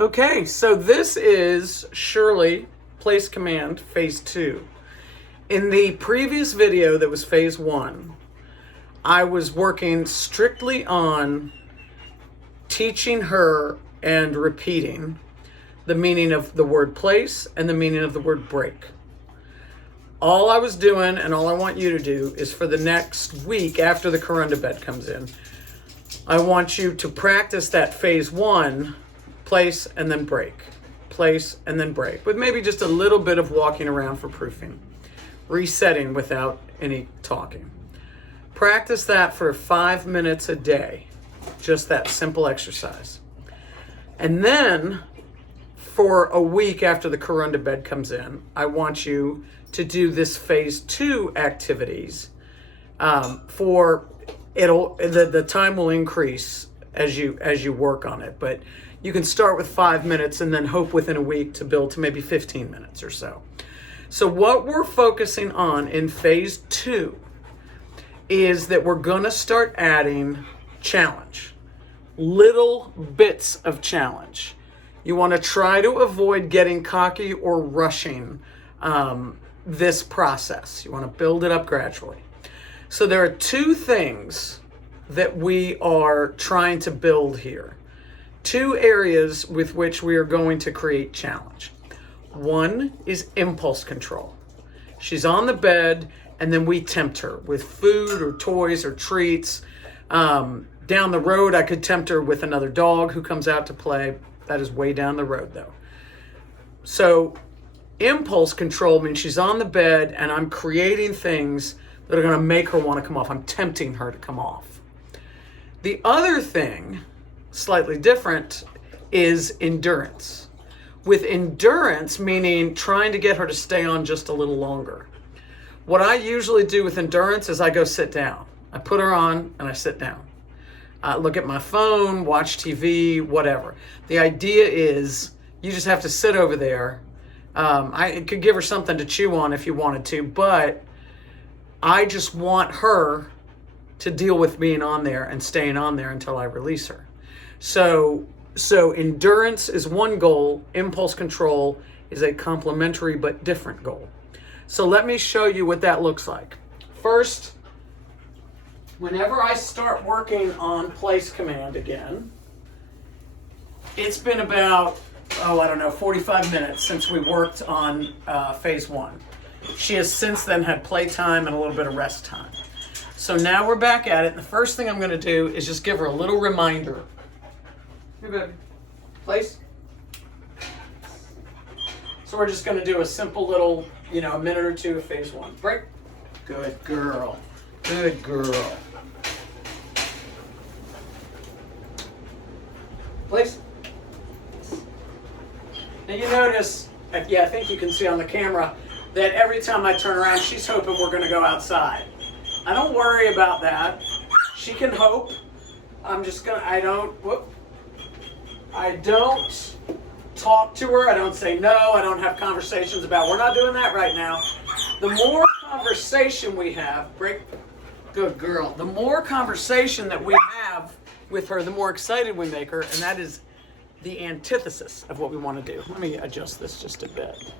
Okay, so this is SHIRLEE Place Command Phase 2. In the previous video that was Phase 1, I was working strictly on teaching her and repeating the meaning of the word place and the meaning of the word break. All I was doing, and all I want you to do, is for the next week after the Corunda bed comes in, I want you to practice that Phase 1, place and then break, place and then break, with maybe just a little bit of walking around for proofing, resetting without any talking. Practice that for 5 minutes a day, just that simple exercise. And then for a week after the Corunda bed comes in, I want you to do this Phase 2 activities. The time will increase as you work on it, but you can start with 5 minutes and then hope within a week to build to maybe 15 minutes or so. So what we're focusing on in Phase 2 is that we're going to start adding challenge, little bits of challenge. You want to try to avoid getting cocky or rushing this process. You want to build it up gradually. So there are two things that we are trying to build here. Two areas with which we are going to create challenge. One is impulse control. She's on the bed and then we tempt her with food or toys or treats. Down the road, I could tempt her with another dog who comes out to play. That is way down the road though. So impulse control means she's on the bed and I'm creating things that are going to make her want to come off. I'm tempting her to come off. The other thing, slightly different, is endurance. With endurance, meaning trying to get her to stay on just a little longer. What I usually do with endurance is I go sit down. I put her on and I sit down. Look at my phone, watch TV, whatever. The idea is you just have to sit over there. I could give her something to chew on if you wanted to, but I just want her to deal with being on there and staying on there until I release her. So endurance is one goal. Impulse control is a complementary but different goal. So let me show you what that looks like. First, whenever I start working on place command again, it's been about, 45 minutes since we worked on Phase 1. She has since then had playtime and a little bit of rest time. So now we're back at it. And the first thing I'm going to do is just give her a little reminder. Here, baby. Place. So we're just going to do a simple little, a minute or two of Phase 1. Break. Good girl. Good girl. Place. Now you notice, I think you can see on the camera, that every time I turn around, she's hoping we're going to go outside. I don't worry about that. She can hope. I don't talk to her. I don't say no. I don't have conversations about, we're not doing that right now. The more conversation we have, good girl. The more conversation that we have with her, the more excited we make her, and that is the antithesis of what we want to do. Let me adjust this just a bit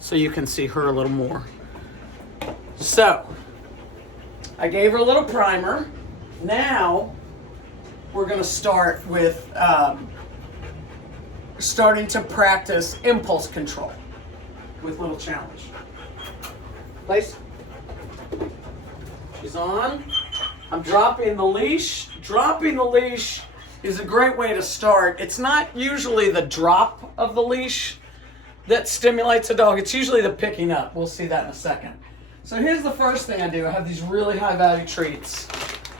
so you can see her a little more. So, I gave her a little primer. Now, we're going to start with starting to practice impulse control with little challenge. Place. She's on. I'm dropping the leash. Dropping the leash is a great way to start. It's not usually the drop of the leash that stimulates a dog. It's usually the picking up. We'll see that in a second. So here's the first thing I do. I have these really high value treats.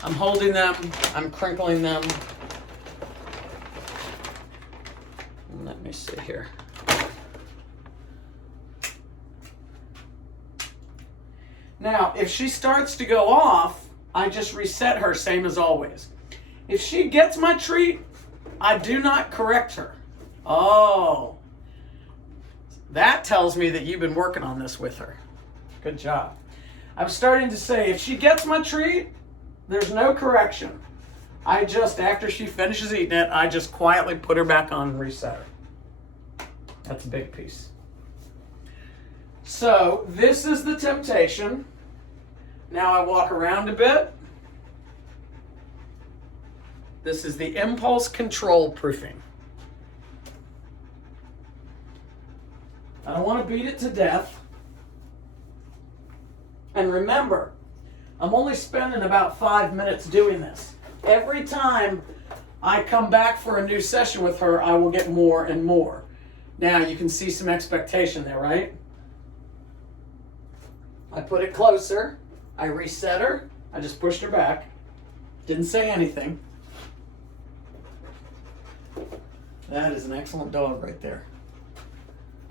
I'm holding them. I'm crinkling them. Let me see here. Now, if she starts to go off, I just reset her, same as always. If she gets my treat, I do not correct her. Oh, that tells me that you've been working on this with her. Good job. I'm starting to say, if she gets my treat, there's no correction. I just, after she finishes eating it, I just quietly put her back on and reset her. That's a big piece. So this is the temptation. Now I walk around a bit. This is the impulse control proofing. I don't want to beat it to death. And remember, I'm only spending about 5 minutes doing this. Every time I come back for a new session with her, I will get more and more. Now you can see some expectation there, right? I put it closer. I reset her. I just pushed her back. Didn't say anything. That is an excellent dog right there.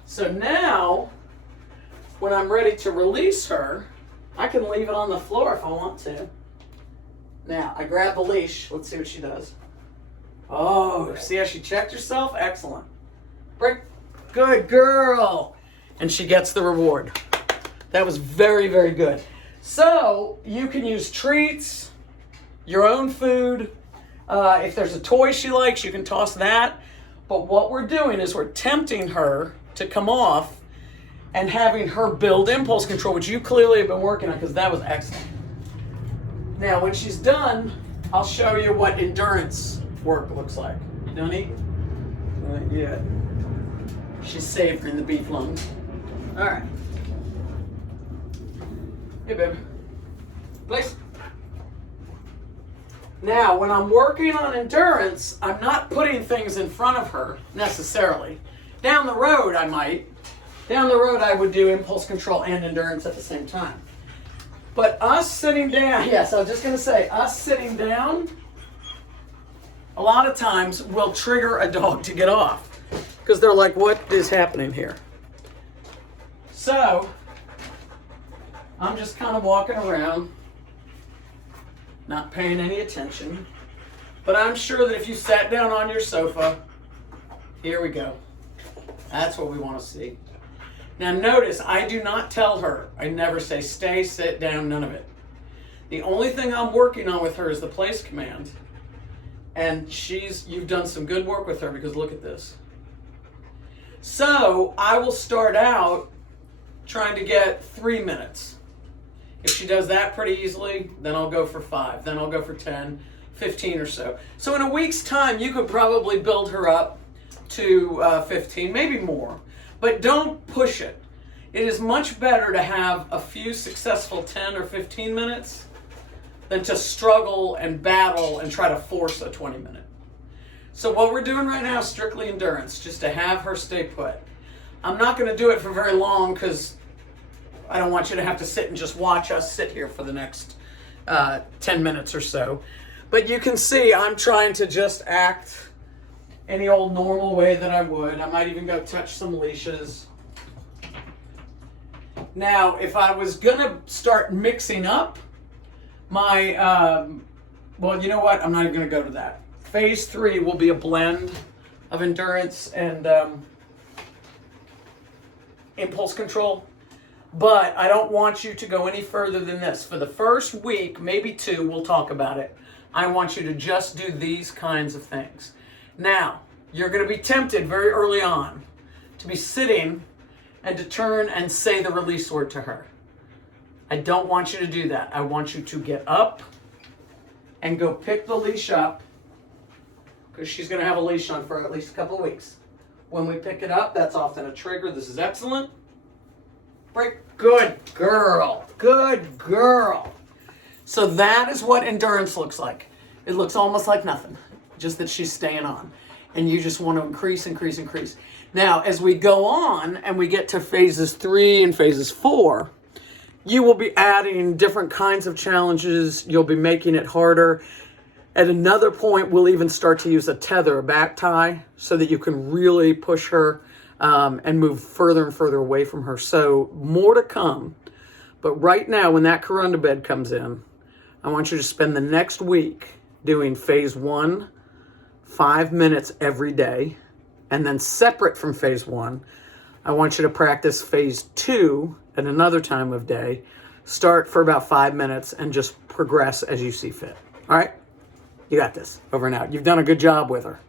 So now, when I'm ready to release her, I can leave it on the floor if I want to. Now, I grab the leash. Let's see what she does. Oh, see how she checked herself? Excellent. Break. Good girl. And she gets the reward. That was very, very good. So, you can use treats, your own food. If there's a toy she likes, you can toss that. But what we're doing is we're tempting her to come off and having her build impulse control, which you clearly have been working on because that was excellent. Now, when she's done, I'll show you what endurance work looks like. You done eating? Not yet. She's savoring the beef lungs. All right. Hey, babe. Place. Now, when I'm working on endurance, I'm not putting things in front of her necessarily. Down the road, I might. Down the road, I would do impulse control and endurance at the same time. But us sitting down, yes, I was just going to say, us sitting down, a lot of times will trigger a dog to get off. Because they're like, what is happening here? So, I'm just kind of walking around, not paying any attention. But I'm sure that if you sat down on your sofa, here we go. That's what we want to see. Now notice, I do not tell her. I never say stay, sit down, none of it. The only thing I'm working on with her is the place command. And you've done some good work with her because look at this. So I will start out trying to get 3 minutes. If she does that pretty easily, then I'll go for 5. Then I'll go for 10, 15 or so. So in a week's time, you could probably build her up to 15, maybe more. But don't push it. It is much better to have a few successful 10 or 15 minutes than to struggle and battle and try to force a 20 minute. So what we're doing right now is strictly endurance, just to have her stay put. I'm not going to do it for very long because I don't want you to have to sit and just watch us sit here for the next 10 minutes or so. But you can see I'm trying to just act any old normal way that I would. I might even go touch some leashes. Now, if I was gonna start mixing up my, well, you know what? I'm not even gonna go to that. Phase 3 will be a blend of endurance and impulse control. But I don't want you to go any further than this. For the first week, maybe 2, we'll talk about it. I want you to just do these kinds of things. Now, you're going to be tempted very early on to be sitting and to turn and say the release word to her. I don't want you to do that. I want you to get up and go pick the leash up because she's going to have a leash on for at least a couple of weeks. When we pick it up, that's often a trigger. This is excellent. Break. Good girl. Good girl. So that is what endurance looks like. It looks almost like nothing, just that she's staying on. And you just want to increase, increase, increase. Now, as we go on and we get to phases 3 and phases 4, you will be adding different kinds of challenges. You'll be making it harder. At another point, we'll even start to use a tether, a back tie, so that you can really push her and move further and further away from her. So more to come. But right now, when that Corunda bed comes in, I want you to spend the next week doing phase 1, 5 minutes every day. And then separate from phase 1, I want you to practice phase 2 at another time of day. Start for about 5 minutes and just progress as you see fit. All right? You got this. Over and out. You've done a good job with her.